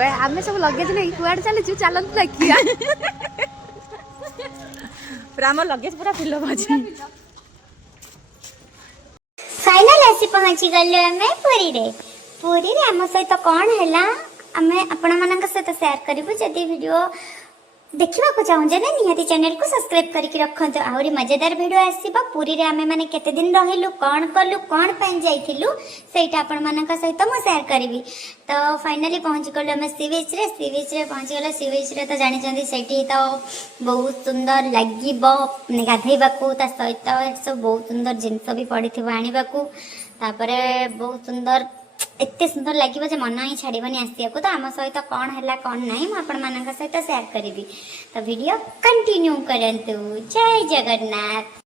आम सब लगेज नहीं कुआड़े चलु चलत देखिया पूरा आम लगेज पूरा फिल बाजी फाइनल आसी पहुंची गलु हमें पुरी रे आम सहित कौन है आम आपण मान सहित शेयर करूँ जदि वीडियो देखा चाहूजे ना निहाती चैनल को सब्सक्राइब करके रखत आहरी मजेदार वीडियो आसीबा पुरी रे आमे माने केते दिन रहिलु कौन कलु कौन पाइन जाइथिलु सेटा आपण मानक सहित मु शेयर करबी तो फाइनली पहुंच गलु हम सी बीच रे पहुंच गला सी बीच रे तो जानि चंदी सेठी तो बहुत सुंदर लागिबो गाधैबाकू ता सहित सब बहुत सुंदर जिंस भी पड़िथिबो आनिबाकू तापरे बहुत सुंदर एते सुंदर लगे जे मन ही छाड़बनी आसिया को तो आम सहित कौन है कौन ना आपण सहित शेयर करी तो वीडियो कंटिन्यू करंतु। जय जगन्नाथ।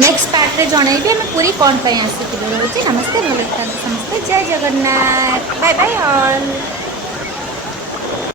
नेक्स्ट पार्ट रे जनइबी हम पूरी कौन पे आसी नमस्ते भले समस्ते जय जगन्नाथ बाय बाय ऑल।